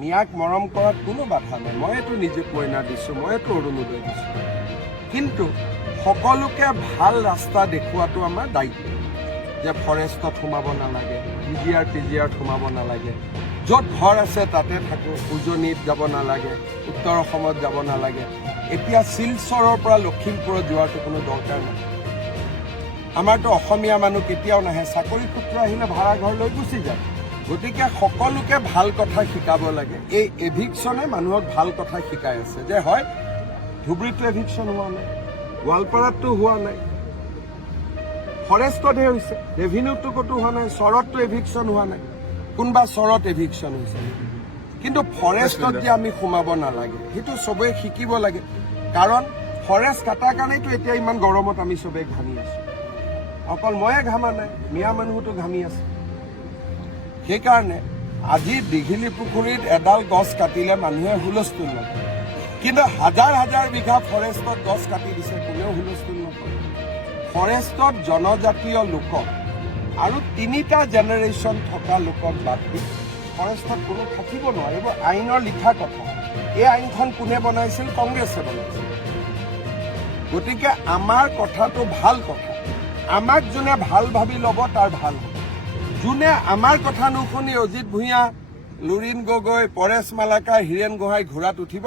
মিয়াক মৰম কৰাত কোনো বাধা নাই। মইতো নিজে কইনা দিছোঁ, মইতো অৰুণোদয় দিছোঁ। কিন্তু সকলোকে ভাল ৰাস্তা দেখুৱাটো আমাৰ দায়িত্ব, যে ফৰেষ্টত সোমাব নালাগে, PGR সোমাব নালাগে, য'ত ঘৰ আছে তাতে থাকোঁ, উজনিত যাব নালাগে, উত্তৰ অসমত যাব নালাগে। এতিয়া শিলচৰৰ পৰা লখিমপুৰত যোৱাটো কোনো দৰকাৰ নাই। আমাৰতো অসমীয়া মানুহ কেতিয়াও নাহে, চাকৰি সূত্ৰ আহিলে ভাড়া ঘৰ লৈ গুচি যায়। গতিকে সকলোকে ভাল কথা শিকাব লাগে। এই এভিকশ্যনে মানুহক ভাল কথা শিকাই আছে, যে হয় ধুবুৰীতো এভিকশ্যন হোৱা নাই, গোৱালপাৰাততো হোৱা নাই, ফৰেষ্টতহে হৈছে, ৰেভিনিউটো ক'তো হোৱা নাই, চৰততো এভিকশ্যন হোৱা নাই, কোনোবা চৰত এভিকশ্যন হৈছে। কিন্তু ফৰেষ্টত যে আমি সোমাব নালাগে সেইটো চবেই শিকিব লাগে। কাৰণ ফৰেষ্ট কটাৰ কাৰণেতো এতিয়া ইমান গৰমত আমি চবেই ঘামি আছোঁ। অকল ময়ে ঘামা নাই, মিয়া মানুহতো ঘামি আছে। সেইকাৰণে আজি দীঘলী পুখুৰীত এডাল গছ কাটিলে মানুহে হুলস্থুল নকৰে, কিন্তু হাজাৰ হাজাৰ বিঘা ফৰেষ্টত গছ কাটি দিছে, কোনেও হুলস্থুল নকৰে। ফৰেষ্টত জনজাতীয় লোকক আৰু 3টা জেনেৰেশ্যন থকা লোকক বাদ দি ফৰেষ্টত কোনো থাকিব নোৱাৰিব। আইনৰ লিখা কথা। এই আইনখন কোনে বনাইছিল? কংগ্ৰেছে বনাইছিল। গতিকে আমাৰ কথাটো ভাল কথা। আমাক যোনে ভাল ভাবি ল'ব তাৰ ভাল হ'ব। যোনে আমাৰ কথা নুশুনি অজিত ভূঞা, লুৰিণ গগৈ, পৰেশ মালাকাৰ, হীৰেণ গোহাঁই ঘোঁৰাত উঠিব